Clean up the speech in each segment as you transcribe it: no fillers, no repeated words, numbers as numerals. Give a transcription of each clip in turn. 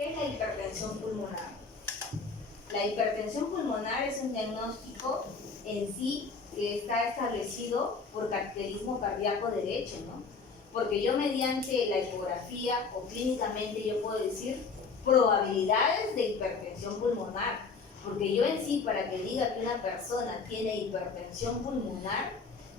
¿Qué es la hipertensión pulmonar? La hipertensión pulmonar es un diagnóstico en sí que está establecido por cateterismo cardíaco derecho, ¿no? Porque yo mediante la ecografía o clínicamente yo puedo decir probabilidades de hipertensión pulmonar, porque yo en sí, para que diga que una persona tiene hipertensión pulmonar,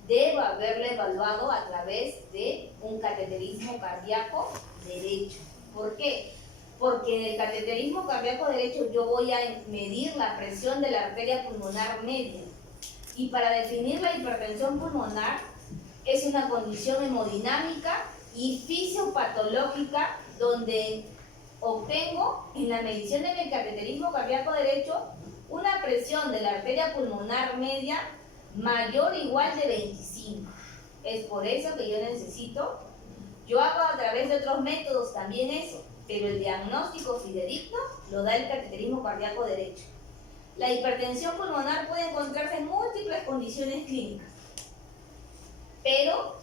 debo haberla evaluado a través de un cateterismo cardíaco derecho. ¿Por qué? Porque en el cateterismo cardíaco derecho yo voy a medir la presión de la arteria pulmonar media. Y para definir la hipertensión pulmonar es una condición hemodinámica y fisiopatológica donde obtengo en la medición del cateterismo cardíaco derecho una presión de la arteria pulmonar media mayor o igual de 25. Es por eso que yo hago a través de otros métodos también eso, pero el diagnóstico fidedigno lo da el cateterismo cardíaco derecho. La hipertensión pulmonar puede encontrarse en múltiples condiciones clínicas, pero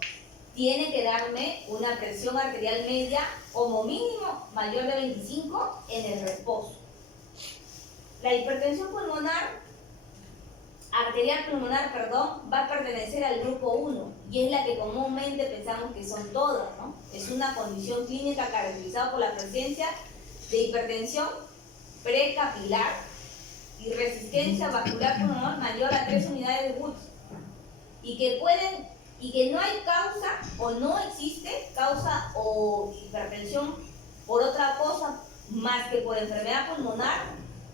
tiene que darme una presión arterial media como mínimo mayor de 25 en el reposo. La hipertensión arterial pulmonar, va a pertenecer al grupo 1 y es la que comúnmente pensamos que son todas, ¿no? Es una condición clínica caracterizada por la presencia de hipertensión precapilar y resistencia vascular pulmonar mayor a 3 unidades de Wood y que no hay causa o no existe causa o hipertensión por otra cosa más que por enfermedad pulmonar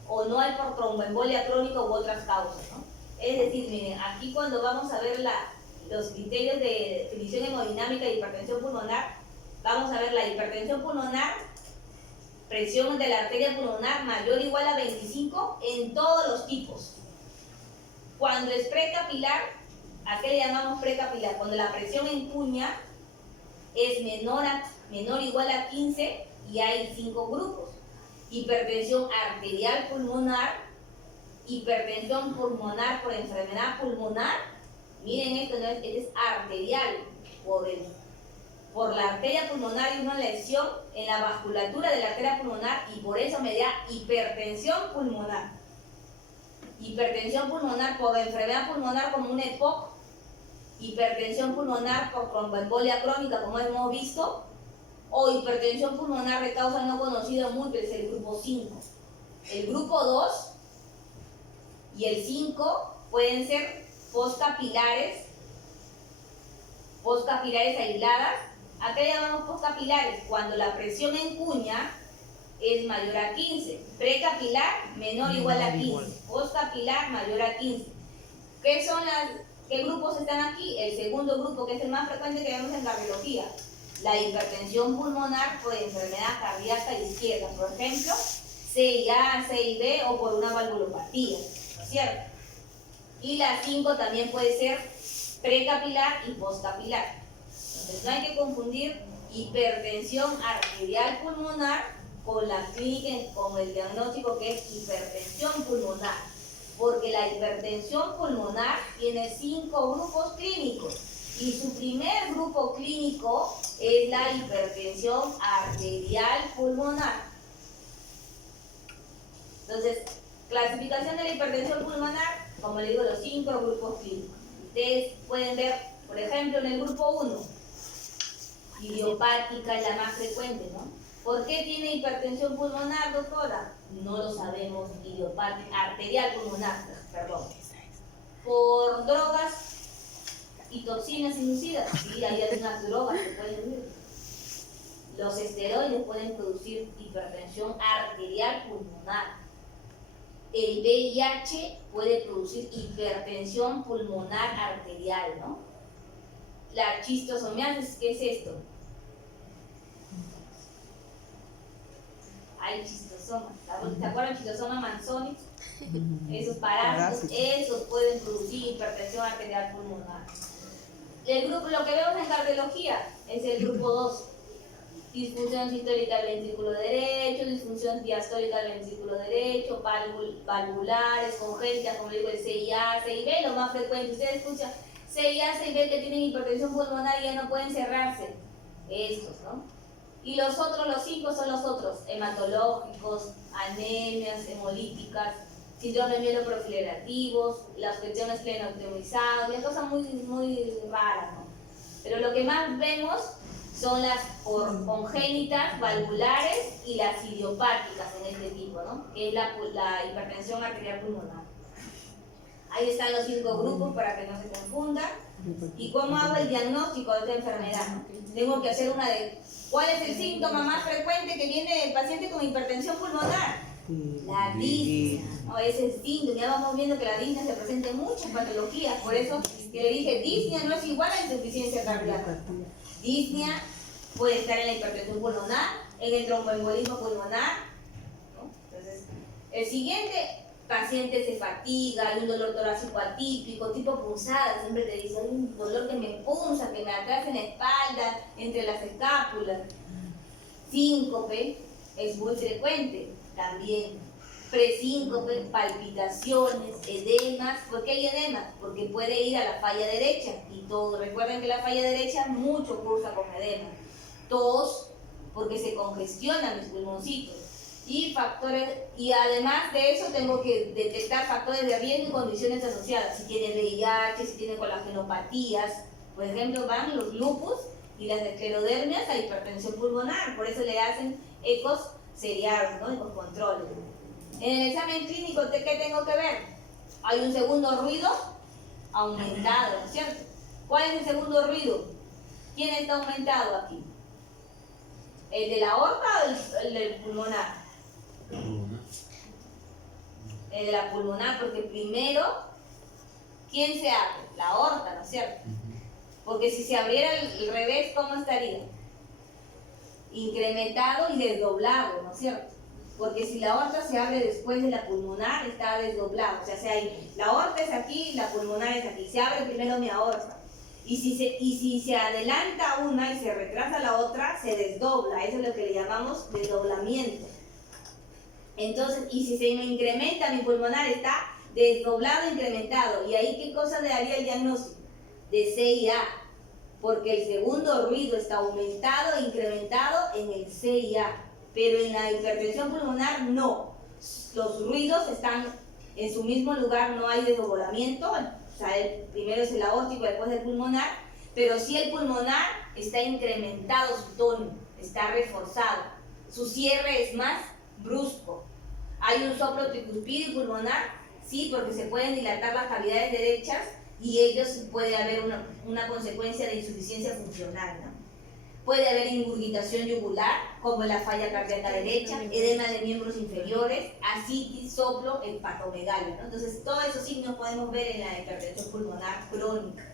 o no hay por tromboembolia crónica u otras causas, ¿no? Es decir, miren, aquí cuando vamos a ver los criterios de definición hemodinámica de hipertensión pulmonar, vamos a ver la hipertensión pulmonar, presión de la arteria pulmonar mayor o igual a 25 en todos los tipos. Cuando es precapilar, ¿a qué le llamamos precapilar? Cuando la presión en cuña es menor o igual a 15 y hay 5 grupos. Hipertensión arterial pulmonar, hipertensión pulmonar por enfermedad pulmonar, miren esto, ¿no? Este es arterial, por la arteria pulmonar y una lesión en la vasculatura de la arteria pulmonar y por eso me da hipertensión pulmonar. Hipertensión pulmonar por enfermedad pulmonar como una EPOC, hipertensión pulmonar por tromboembolia crónica como hemos visto, o hipertensión pulmonar de causa no conocida múltiple, es el grupo 5. El grupo 2 y el 5 pueden ser postcapilares aisladas. ¿A qué llamamos postcapilares? Cuando la presión en cuña es mayor a 15. Precapilar menor o igual a 15. Postcapilar mayor a 15. ¿Qué grupos están aquí? El segundo grupo, que es el más frecuente que vemos en cardiología. La hipertensión pulmonar por enfermedad cardíaca izquierda, por ejemplo, CIA, CIB o por una valvulopatía, ¿no es cierto? Y la 5 también puede ser precapilar y postcapilar. Entonces no hay que confundir hipertensión arterial pulmonar con la clínica, con el diagnóstico que es hipertensión pulmonar, porque la hipertensión pulmonar tiene 5 grupos clínicos y su primer grupo clínico es la hipertensión arterial pulmonar. Entonces, clasificación de la hipertensión pulmonar, como le digo, los 5 grupos clínicos. Ustedes pueden ver, por ejemplo, en el grupo 1, idiopática es la más frecuente, ¿no? ¿Por qué tiene hipertensión pulmonar, doctora? No lo sabemos, idiopática, arterial pulmonar, perdón. Por drogas y toxinas inducidas, sí, hay algunas drogas que pueden producir. Los esteroides pueden producir hipertensión arterial pulmonar. El VIH puede producir hipertensión pulmonar arterial, ¿no? La chistosomiasis, ¿qué es esto? Hay chistosomas. ¿Se acuerdan chistosoma manzoni? Esos parásitos, esos pueden producir hipertensión arterial pulmonar. El grupo, lo que vemos en cardiología es el grupo 2. Disfunción sistólica del ventrículo derecho, disfunción diastólica del ventrículo derecho, valvulares, congénitas, como digo, el CIA, CIB, lo más frecuente. Ustedes escuchan CIA, CIB que tienen hipertensión pulmonar y ya no pueden cerrarse. Estos, ¿no? Y los otros, los 5 son los otros. hematológicos, anemias hemolíticas, síndromes mieloproliferativos, las afecciones plenopneumonizadas, y cosas muy raras, ¿no? Pero lo que más vemos son las congénitas, valvulares y las idiopáticas en este tipo, ¿no? Que es la hipertensión arterial pulmonar. Ahí están los 5 grupos para que no se confundan. ¿Y cómo hago el diagnóstico de esta enfermedad? Tengo que hacer una de... ¿Cuál es el síntoma más frecuente que viene el paciente con hipertensión pulmonar? La disnea. No, es el síntoma. Ya vamos viendo que la disnea se presenta en muchas patologías. Por eso que le dije, disnea no es igual a insuficiencia cardíaca. Disnea puede estar en la hipertensión pulmonar, en el tromboembolismo pulmonar, ¿no? Entonces, el siguiente... Paciente se fatiga, hay un dolor torácico atípico, tipo punzada, siempre te dice, hay un dolor que me punza, que me atrasa en la espalda, entre las escápulas. Síncope es muy frecuente también. Presíncope, palpitaciones, edemas. ¿Por qué hay edemas? Porque puede ir a la falla derecha y todo. Recuerden que la falla derecha mucho cursa con edema. Tos, porque se congestionan mis pulmoncitos. Y factores, y además de eso tengo que detectar factores de riesgo y condiciones asociadas. Si tiene VIH, si tiene colagenopatías, por ejemplo, van los lupus y las esclerodermias a hipertensión pulmonar. Por eso le hacen ecos seriados, ¿no? Ecos controles. En el examen clínico, ¿qué tengo que ver? Hay un segundo ruido aumentado, ¿no es cierto? ¿Cuál es el segundo ruido? ¿Quién está aumentado aquí? ¿El de la aorta o el del pulmonar? El de la pulmonar, porque primero, ¿quién se abre? La aorta, ¿no es cierto? Porque si se abriera el revés, ¿cómo estaría? Incrementado y desdoblado, ¿no es cierto? Porque si la aorta se abre después de la pulmonar, está desdoblado. O sea, la aorta es aquí, la pulmonar es aquí. Se abre primero mi aorta. Y si se adelanta una y se retrasa la otra, se desdobla. Eso es lo que le llamamos desdoblamiento. Entonces, y si se me incrementa mi pulmonar, está desdoblado, incrementado. ¿Y ahí qué cosa le daría el diagnóstico? De CIA. Porque el segundo ruido está aumentado e incrementado en el CIA. Pero en la hipertensión pulmonar no. Los ruidos están en su mismo lugar, no hay desdoblamiento. O sea, el primero es el aórtico, después el pulmonar. Pero sí el pulmonar está incrementado su tono, está reforzado. Su cierre es más brusco. ¿Hay un soplo tricuspidio pulmonar? Sí, porque se pueden dilatar las cavidades derechas y ellos puede haber una consecuencia de insuficiencia funcional, ¿no? Puede haber ingurgitación yugular, como la falla cardíaca derecha, edema de miembros inferiores, ascitis, soplo, hepatomegalia, ¿no? Entonces, todos esos signos podemos ver en la hipertensión pulmonar crónica.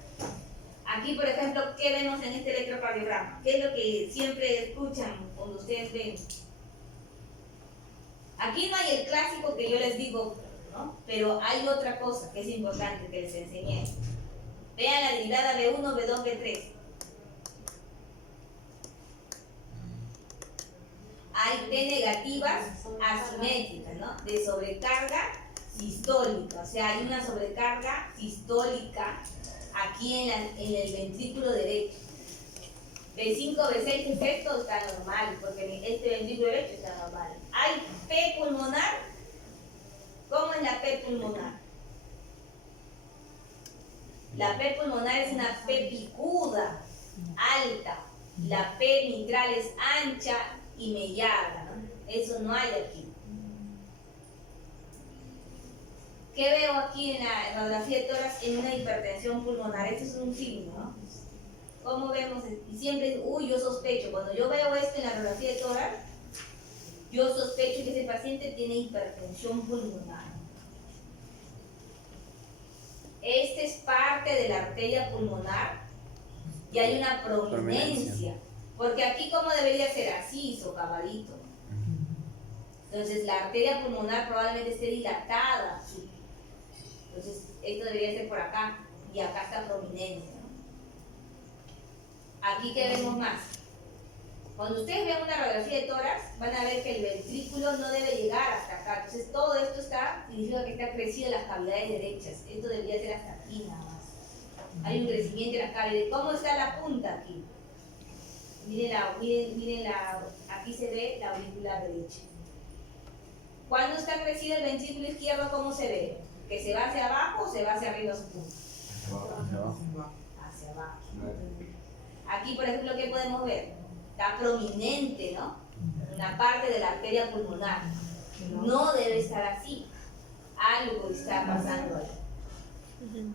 Aquí, por ejemplo, ¿qué vemos en este electrocardiograma? ¿Qué es lo que siempre escuchan cuando ustedes ven? Aquí no hay el clásico que yo les digo, ¿no? Pero hay otra cosa que es importante que les enseñé. Vean la derivada B1, B2, B3. Hay T negativas asimétricas, ¿no? De sobrecarga sistólica. O sea, hay una sobrecarga sistólica aquí en el ventrículo derecho. B5, B6 efecto está normal, porque este ventrículo derecho está normal. Hay P pulmonar. ¿Cómo es la P pulmonar? La P pulmonar es una P picuda, alta. La P mitral es ancha y mellada, ¿no? Eso no hay aquí. ¿Qué veo aquí en la radiografía de tórax en una hipertensión pulmonar? Este es un signo, ¿no? ¿Cómo vemos? Y siempre, yo sospecho. Cuando yo veo esto en la radiografía de tórax, yo sospecho que ese paciente tiene hipertensión pulmonar. Este es parte de la arteria pulmonar y hay una prominencia. Porque aquí, ¿cómo debería ser? Así, socavadito. Entonces, la arteria pulmonar probablemente esté dilatada. ¿Sí? Entonces, esto debería ser por acá. Y acá está prominencia, ¿no? Aquí, ¿qué vemos más? Cuando ustedes vean una radiografía de tórax, van a ver que el ventrículo no debe llegar hasta acá. Entonces, todo esto significa que está crecido en las cavidades derechas. Esto debería ser hasta aquí nada más. Hay un crecimiento en las cavidades. ¿Cómo está la punta aquí? Aquí se ve la aurícula derecha. Cuando está crecido el ventrículo izquierdo, ¿cómo se ve? ¿Que se va hacia abajo o se va hacia arriba su punto? Hacia abajo. Hacia abajo. Aquí, por ejemplo, ¿qué podemos ver? Está prominente, ¿no? Una parte de la arteria pulmonar. No debe estar así. Algo está pasando ahí.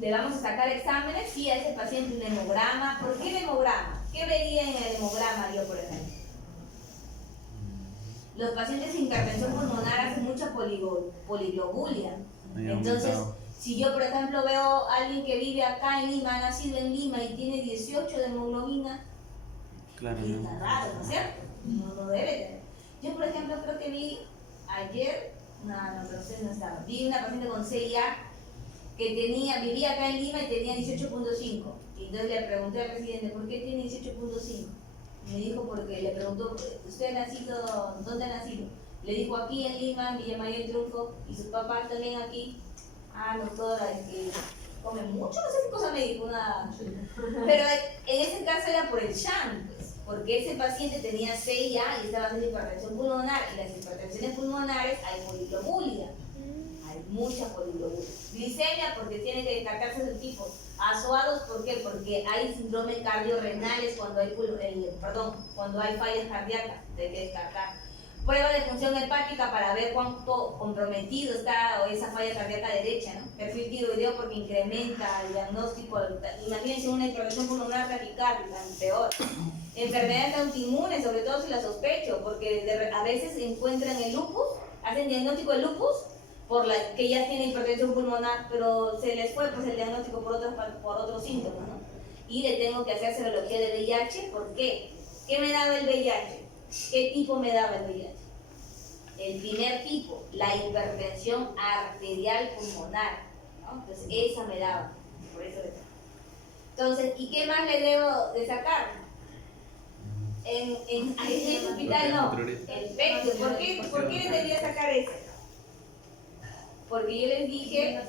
Le vamos a sacar exámenes, sí, a ese paciente un hemograma. ¿Por qué el hemograma? ¿Qué vería en el hemograma yo, por ejemplo? Los pacientes sin hipertensión pulmonar hacen mucha poliglobulia. Entonces, si yo, por ejemplo, veo a alguien que vive acá en Lima, ha nacido en Lima y tiene 18 de hemoglobina, claro, está raro, ¿no es cierto? No debe tener. Yo, por ejemplo, creo que vi ayer, pero usted no estaba, vi una paciente con CIA que vivía acá en Lima y tenía 18.5. Y entonces le pregunté al residente, ¿por qué tiene 18.5? Me dijo, porque le preguntó, ¿usted ha nacido, dónde ha nacido? Le dijo, aquí en Lima, en Villa Mayor Triunfo, y sus papás también aquí. Doctora, es que come mucho, no sé qué cosa me dijo, pero en ese caso era por el SHAM, pues, porque ese paciente tenía CIA y estaba haciendo hipertensión pulmonar, y las hipertensiones pulmonares hay poliglobulia, hay mucha poliglobulia. Glicemia, porque tiene que destacarse del tipo. Azoados, ¿por qué? Porque hay síndromes cardiorrenales cuando hay fallas cardíacas, hay que descartar. Prueba de función hepática para ver cuánto comprometido está esa falla cardíaca derecha, ¿no? Perfil tiroideo porque incrementa el diagnóstico. Imagínense una hipertensión pulmonar taquicárdica, peor. Enfermedades autoinmunes, sobre todo si la sospecho, porque a veces encuentran el lupus, hacen diagnóstico de lupus, que ya tiene hipertensión pulmonar, pero se les fue pues el diagnóstico por otros síntomas, ¿no? Y le tengo que hacer serología de VIH. ¿Por qué? ¿Qué me daba el VIH? ¿Qué tipo me daba el VIH? El primer tipo, la hipertensión arterial pulmonar, ¿no? Entonces esa me daba, por eso le saco. Entonces, ¿y qué más le debo de sacar? En el hospital no, el pecho. ¿Por qué le debía sacar eso? Porque yo les dije,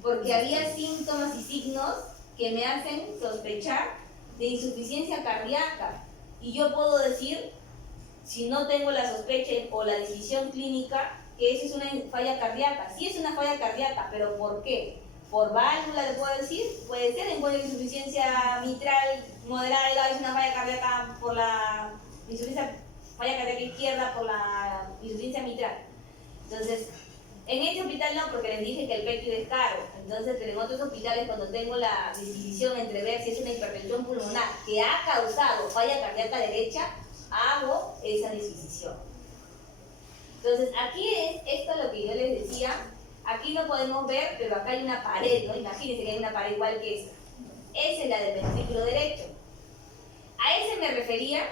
porque había síntomas y signos que me hacen sospechar de insuficiencia cardíaca. Y yo puedo decir, si no tengo la sospecha o la decisión clínica, que eso es una falla cardíaca. Sí es una falla cardíaca, pero ¿por qué? Por válvula, le puedo decir, puede ser en cuanto a insuficiencia mitral moderada, es una falla cardíaca por la falla cardíaca izquierda por la insuficiencia mitral. Entonces, en este hospital no, porque les dije que el PECTID es caro. Entonces, pero en otros hospitales, cuando tengo la decisión entre ver si es una hipertensión pulmonar que ha causado falla cardíaca derecha, hago esa decisión. Entonces, aquí es esto lo que yo les decía. Aquí no podemos ver, pero acá hay una pared, ¿no? Imagínense que hay una pared igual que esta. Esa es la del ventrículo derecho. A ese me refería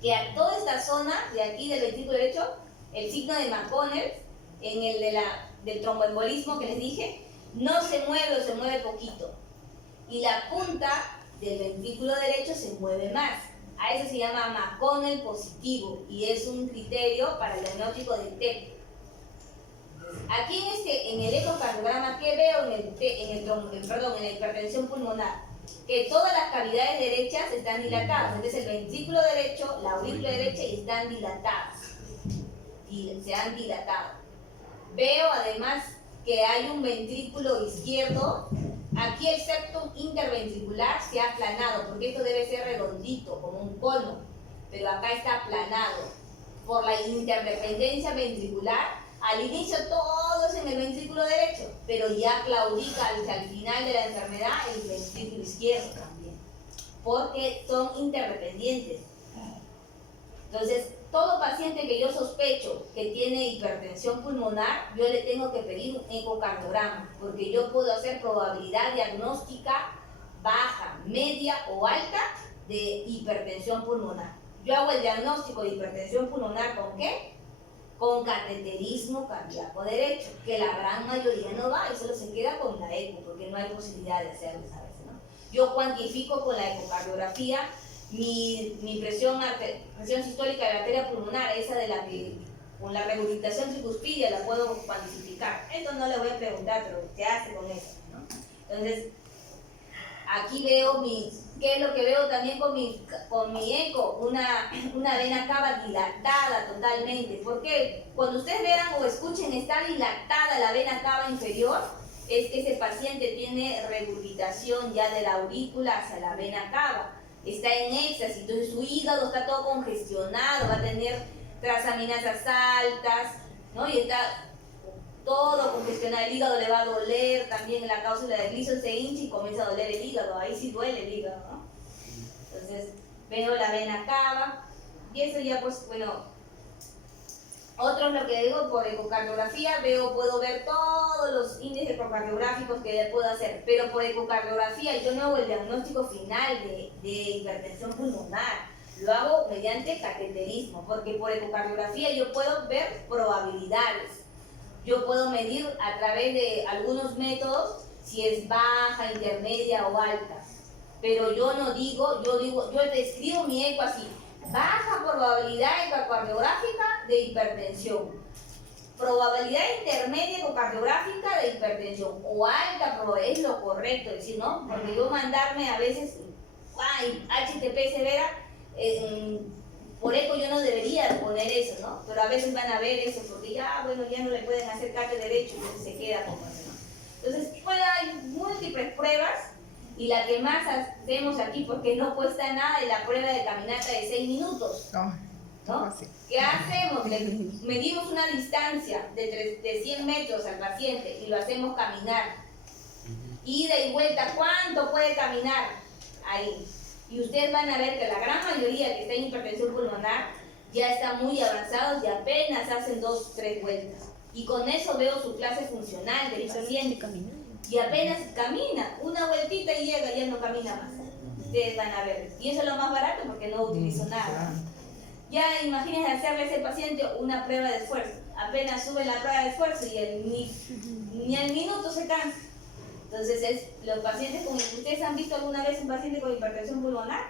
que a toda esta zona de aquí del ventrículo derecho, el signo de McConnell, en el del tromboembolismo que les dije, no se mueve o se mueve poquito. Y la punta del ventrículo derecho se mueve más. A eso se llama McConnell positivo y es un criterio para el diagnóstico de TEP. Aquí en el ecocardiograma, ¿qué veo en la hipertensión pulmonar? Que todas las cavidades derechas están dilatadas. Entonces el ventrículo derecho, la aurícula derecha están dilatadas. Y se han dilatado. Veo además que hay un ventrículo izquierdo. Aquí el septum interventricular se ha aplanado, porque esto debe ser redondito, como un cono, pero acá está aplanado por la interdependencia ventricular. Al inicio todo es en el ventrículo derecho, pero ya claudica al final de la enfermedad el ventrículo izquierdo también, porque son interdependientes. Entonces, todo paciente que yo sospecho que tiene hipertensión pulmonar, yo le tengo que pedir un ecocardiograma, porque yo puedo hacer probabilidad diagnóstica baja, media o alta de hipertensión pulmonar. Yo hago el diagnóstico de hipertensión pulmonar ¿con qué? Con cateterismo cardíaco derecho, que la gran mayoría no va y solo se queda con la eco, porque no hay posibilidad de hacerlo, ¿sabes? ¿No? Yo cuantifico con la ecocardiografía mi presión sistólica de la arteria pulmonar, esa de la que con la regurgitación tricuspidia la puedo cuantificar. Esto no le voy a preguntar, pero ¿qué hace con eso? ¿No? Entonces, Aquí veo ¿qué es lo que veo también con mi eco? Una vena cava dilatada totalmente. ¿Por qué? Cuando ustedes vean o escuchen está dilatada la vena cava inferior, es que ese paciente tiene regurgitación ya de la aurícula hacia la vena cava. Está en éxtasis, entonces su hígado está todo congestionado, va a tener transaminasas altas, ¿no? Y está todo congestionado, el hígado le va a doler, también la cápsula de Gleason se hincha y comienza a doler el hígado, ahí sí duele el hígado, ¿no? Entonces veo la vena cava y eso ya pues, bueno, otro es lo que digo por ecocardiografía, puedo ver todos los índices ecocardiográficos que puedo hacer, pero por ecocardiografía yo no hago el diagnóstico final de hipertensión pulmonar, lo hago mediante cateterismo, porque por ecocardiografía yo puedo ver probabilidades. Yo puedo medir a través de algunos métodos si es baja, intermedia o alta. Pero yo no digo, yo describo mi eco así. Baja probabilidad ecocardiográfica de hipertensión. Probabilidad intermedia ecocardiográfica de hipertensión. O alta probabilidad, es lo correcto decir, ¿no? Porque yo mandarme a veces, HTP severa, por eco yo no debería poner eso, ¿no? Pero a veces van a ver eso porque ya no le pueden hacer cate derecho, entonces se queda como eso, ¿no? Entonces, hay múltiples pruebas y la que más hacemos aquí, porque no cuesta nada, es la prueba de caminata de 6 minutos, ¿no? ¿Qué hacemos? Le medimos una distancia de 100 metros al paciente y lo hacemos caminar. Ida y vuelta, ¿cuánto puede caminar? Ahí. Y ustedes van a ver que la gran mayoría que está en hipertensión pulmonar ya están muy avanzados y apenas hacen 2-3 vueltas. Y con eso veo su clase funcional del paciente. Y apenas camina, una vueltita y llega, ya no camina más. Ustedes van a ver. Y eso es lo más barato porque no utilizo nada. Ya imagínense hacerle a ese paciente una prueba de esfuerzo. Apenas sube la prueba de esfuerzo y ni al minuto se cansa. Entonces, los pacientes con... ¿Ustedes han visto alguna vez un paciente con hipertensión pulmonar?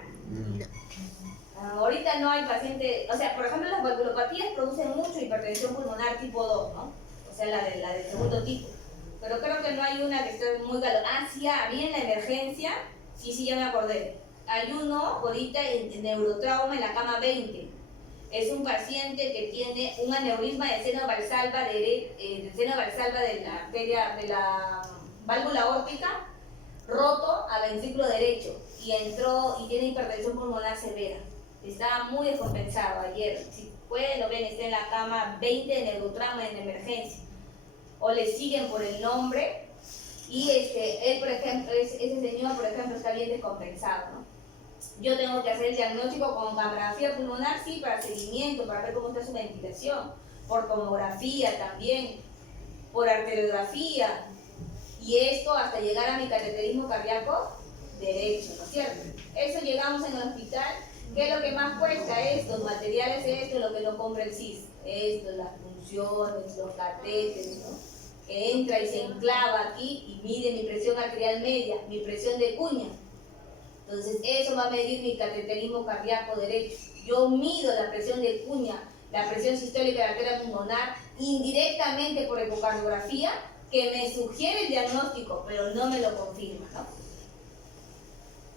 Ahorita no hay paciente... O sea, por ejemplo, las valvulopatías producen mucho hipertensión pulmonar tipo 2, ¿no? O sea, la del segundo tipo. Pero creo que no hay una que esté muy galopante. Sí, había en la emergencia. Sí, ya me acordé. Hay uno ahorita en neurotrauma en la cama 20. Es un paciente que tiene un aneurisma de seno valsalva de la arteria, de la válvula aórtica, roto a ventrículo derecho y entró y tiene hipertensión pulmonar severa. Estaba muy descompensado ayer. Si pueden, lo ven, está en la cama 20 de neurotrauma en emergencia. O le siguen por el nombre y él, por ejemplo, ese señor, por ejemplo, está bien descompensado, ¿no? Yo tengo que hacer el diagnóstico con mamografía pulmonar, sí, para seguimiento, para ver cómo está su ventilación, por tomografía también, por arteriografía, y esto hasta llegar a mi cateterismo cardíaco derecho, ¿no es cierto? Eso llegamos en el hospital. ¿Qué es lo que más cuesta? Estos materiales, esto es lo que no compra el CIS. Esto, las funciones, los catéteres, ¿no? Que entra y se enclava aquí y mide mi presión arterial media, mi presión de cuña. Entonces, eso va a medir mi cateterismo cardíaco derecho. Yo mido la presión de cuña, la presión sistólica de la arteria pulmonar, indirectamente por ecocardiografía, que me sugiere el diagnóstico, pero no me lo confirma, ¿no?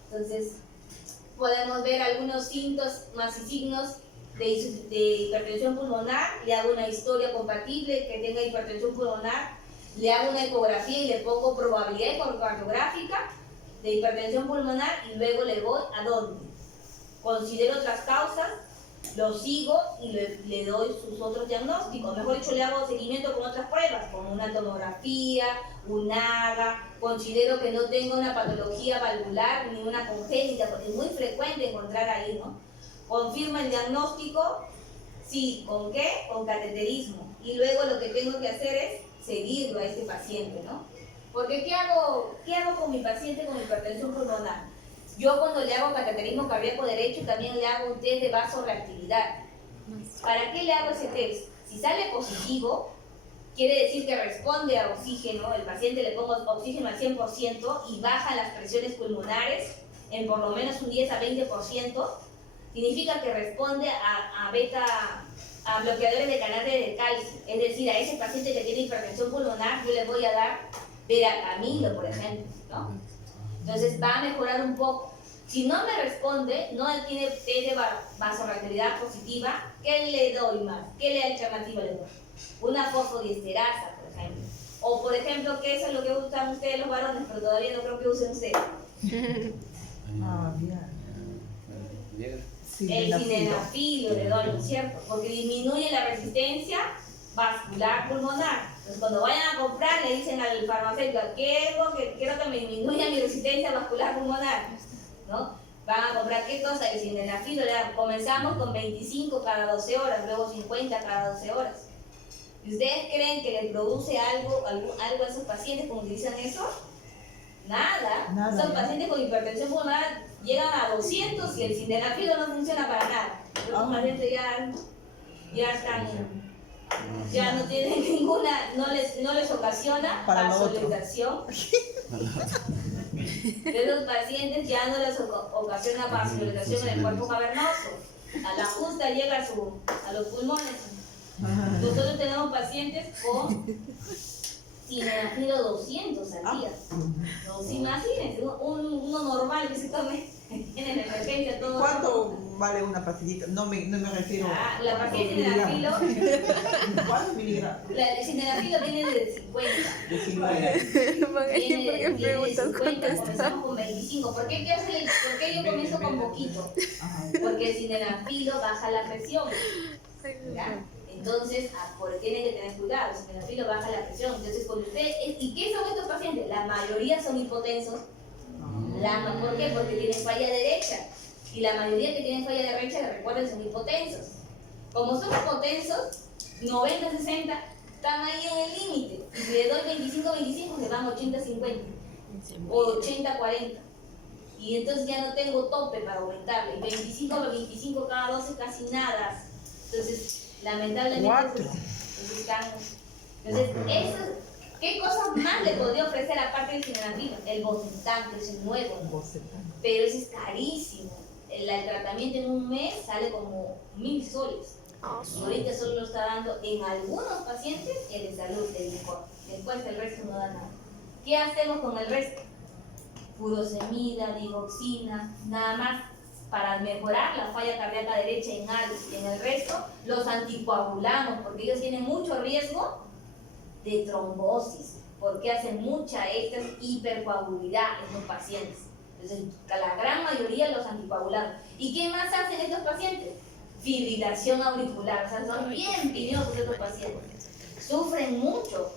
Entonces, podemos ver algunos síntomas y signos de hipertensión pulmonar. Le hago una historia compatible que tenga hipertensión pulmonar, le hago una ecografía y le pongo probabilidad ecocardiográfica de hipertensión pulmonar y luego le voy a dónde. Considero otras causas, lo sigo y le doy sus otros diagnósticos. Mejor dicho, le hago seguimiento con otras pruebas, como una tomografía, un AGA. Considero que no tenga una patología valvular ni una congénita, porque es muy frecuente encontrar ahí, ¿no? Confirma el diagnóstico, sí, ¿con qué? Con cateterismo. Y luego lo que tengo que hacer es seguirlo a este paciente, ¿no? Porque ¿qué hago con mi paciente con hipertensión pulmonar? Yo cuando le hago cateterismo cardíaco derecho también le hago un test de vasorreactividad. ¿Para qué le hago ese test? Si sale positivo, quiere decir que responde a oxígeno, el paciente le pongo oxígeno al 100% y baja las presiones pulmonares en por lo menos un 10 a 20%, significa que responde a bloqueadores de canales de calcio. Es decir, a ese paciente que tiene hipertensión pulmonar yo le voy a dar verapamilo, por ejemplo, ¿no? Entonces va a mejorar un poco. Si no me responde, no tiene vasoreactividad positiva, ¿qué le doy más? ¿Qué alternativa le doy? Una fosfodiesterasa, por ejemplo. O, por ejemplo, que eso es lo que usan ustedes los varones, pero todavía no creo que usen ustedes. El sildenafilo le doy, ¿no es cierto? Porque disminuye la resistencia vascular pulmonar. Entonces, cuando vayan a comprar, le dicen al farmacéutico, quiero que me disminuya mi resistencia vascular pulmonar, ¿no? Van a comprar qué cosa, el sildenafilo, comenzamos con 25 cada 12 horas, luego 50 cada 12 horas. ¿Y ustedes creen que le produce algo a esos pacientes cuando utilizan eso? Nada. Esos pacientes con hipertensión pulmonar llegan a 200 y el sildenafilo no funciona para nada. Los pacientes ya están, ya no tienen ninguna, no les ocasiona vasodilatación. De los pacientes ya no les ocasiona vasodilatación en el cuerpo cavernoso. A la justa llega a los pulmones. Nosotros tenemos pacientes con sildenafilo 200 al día. No, si imagínense, uno normal que se tome en emergencia todo. ¿Cuánto vale una pastillita? No me refiero a la pastilla de sildenafilo. ¿Cuántos miligramos? El sildenafilo viene de 50. De 50. ¿Por qué preguntas? Comenzamos con 25. ¿Por qué yo comienzo con poquito? Porque el sildenafilo baja la presión. ¿Ya? Entonces, porque tienen que tener cuidado, el sildenafilo baja la presión. Entonces, cuando ¿y qué son estos pacientes? La mayoría son hipotensos. ¿Por qué? Porque tienen falla derecha. Y la mayoría que tienen falla derecha, recuerden, son hipotensos. Como son hipotensos, 90-60, están ahí en el límite. Y si le doy 25-25, se van 80-50. O 80-40. Y entonces ya no tengo tope para aumentarle. 25-25 cada 12, casi nada. Entonces, lamentablemente, ¿qué cosas más le podría ofrecer aparte del sildenafilo? El Bocetan, que es nuevo, pero ese es carísimo. El tratamiento en un mes sale como 1000 soles. Ahorita solo lo está dando en algunos pacientes el de salud, el mejor. Después el resto no da nada. ¿Qué hacemos con el resto? Furosemida, digoxina, nada más para mejorar la falla cardíaca derecha en algo. Y en el resto los anticoagulamos porque ellos tienen mucho riesgo de trombosis, porque hacen mucha hipercoagulidad en los pacientes. Entonces, la gran mayoría los anticoagulamos. ¿Y qué más hacen estos pacientes? Fibrilación auricular. O sea, son bien piñosos estos pacientes. Sufren mucho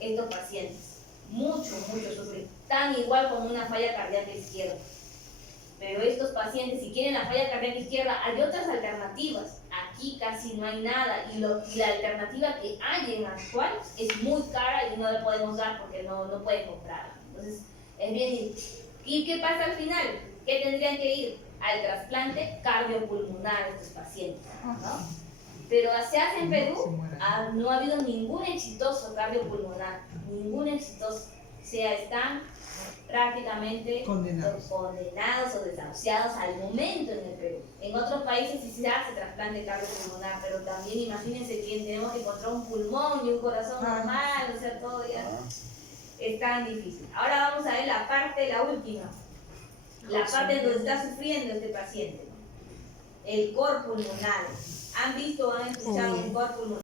estos pacientes. Mucho sufren. Tan igual como una falla cardíaca izquierda. Pero estos pacientes, si quieren la falla cardíaca izquierda, hay otras alternativas. Aquí casi no hay nada. Y la alternativa que hay en actual es muy cara y no la podemos dar porque no pueden comprarla. Entonces, es bien. ¿Y qué pasa al final? ¿Qué tendrían que ir? Al trasplante cardiopulmonar estos pacientes, ¿no? Pero se hace en Perú, no ha habido ningún exitoso cardiopulmonar, ningún exitoso. O sea, están prácticamente condenados o desahuciados al momento en el Perú. En otros países sí se hace trasplante cardiopulmonar, pero también imagínense que tenemos que encontrar un pulmón y un corazón normal, o sea, todo ya es tan difícil. Ahora vamos a ver la última, la parte donde está sufriendo este paciente, ¿no? El cor pulmonar. ¿Han visto o han escuchado un cor pulmonar?